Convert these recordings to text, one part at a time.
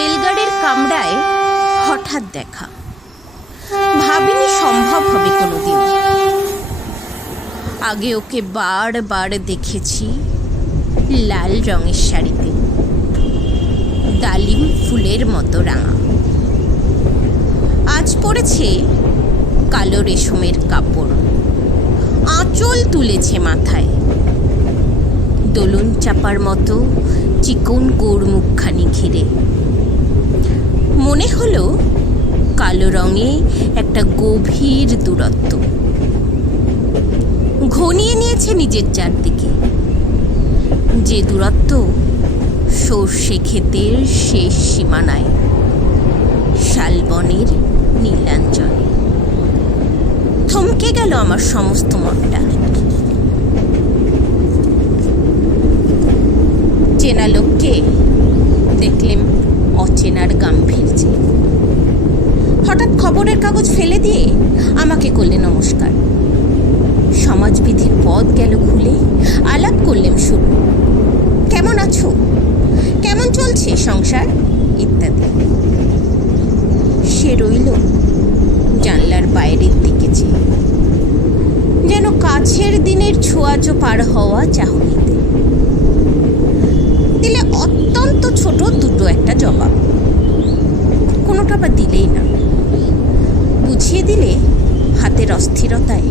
রেলগাড়ির কামরায় হঠাৎ দেখা, ভাবিনি সম্ভব হবে কোনোদিন। আগে ওকে বারবার দেখেছি লাল রঙের শাড়িতে, ডালিম ফুলের মতো রাঙা। আজ পরেছে কালো রেশমের কাপড়, আঁচল তুলেছে মাথায়, দোলন চাপার মতো চিকন গোড় মুখখানি ঘিরে। মনে হলো কালো রঙে একটা গভীর দূরত্ব ঘনিয়ে নিয়েছে নিজের চারদিকে, যে দূরত্ব সর্ষে ক্ষেতের শেষ সীমানায়, শালবনের নীলাঞ্চলে। থমকে গেল আমার সমস্ত মনটা। চেনা লোককে দেখলেম অচেনার গাম্ভীর্যে। হঠাৎ খবরের কাগজ ফেলে দিয়ে আমাকে করলে নমস্কার। সমাজবিধির পথ গেল খুলে, আলাপ করলেম শুরু। কেমন আছো, কেমন চলছে সংসার ইত্যাদি। সে রইল জানলার বাইরের দিকে চেয়ে, যেন কাছের দিনের ছোঁয়াচো পার হওয়া চাহনিতে। দিলে অত্যন্ত ছোট দুটো একটা জবাব, কোনোটা বা দিলেই না। বুঝিয়ে দিলে হাতের অস্থিরতায়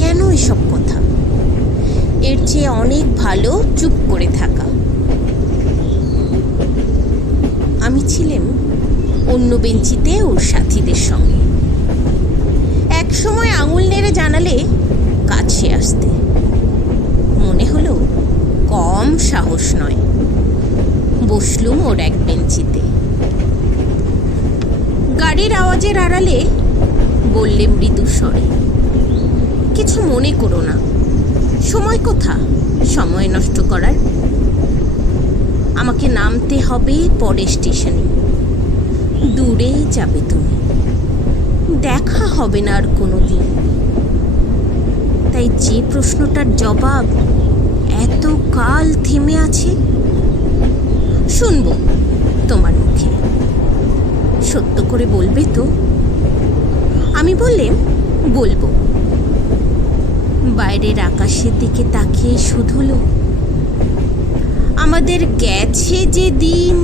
কেন এসব কথা, এর চেয়ে অনেক ভালো চুপ করে থাকা। আমি ছিলাম অন্য বেঞ্চিতে ওর সাথীদের সঙ্গে। এক সময় আঙুল নেড়ে জানালে কাছে আসতে, মনে হলো কম সাহস নয়। বসলুম ওর এক বেঞ্চিতে। গাড়ির আওয়াজের আড়ালে বললে মৃদু স্বরে, কিছু মনে করো না, সময় কোথা সময় নষ্ট করার। আমাকে নামতে হবে পরের স্টেশনে, দূরে যাবে তুমি, দেখা হবে না আর কোনো দিন। তাই যে প্রশ্নটার জবাব এত কাল থেমে আছে, শুনবো তোমার মুখে। সত্য করে বলবে তো? আমি বললাম বলবো। বাইরের আকাশের দিকে তাকিয়ে শুধুলো, আমাদের গেছে যে দিন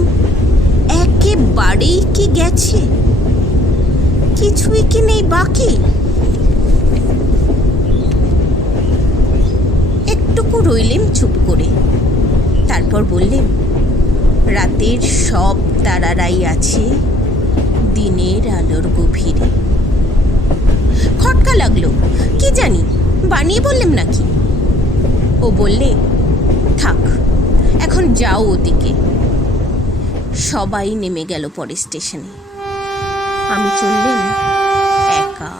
একেবারেই কি গেছে, কিছুই কি নেই বাকি। একটুকু রইলেম চুপ করে, তারপর বললেম, রাতের সব তারারাই আছে দিনের আলোর গভীরে। খটকা লাগলো, কি জানি বানিয়ে বললাম নাকি। ও বললে, থাক এখন যাও ওদিকে। সবাই নেমে গেল পরের স্টেশনে, আমি চললেন একা।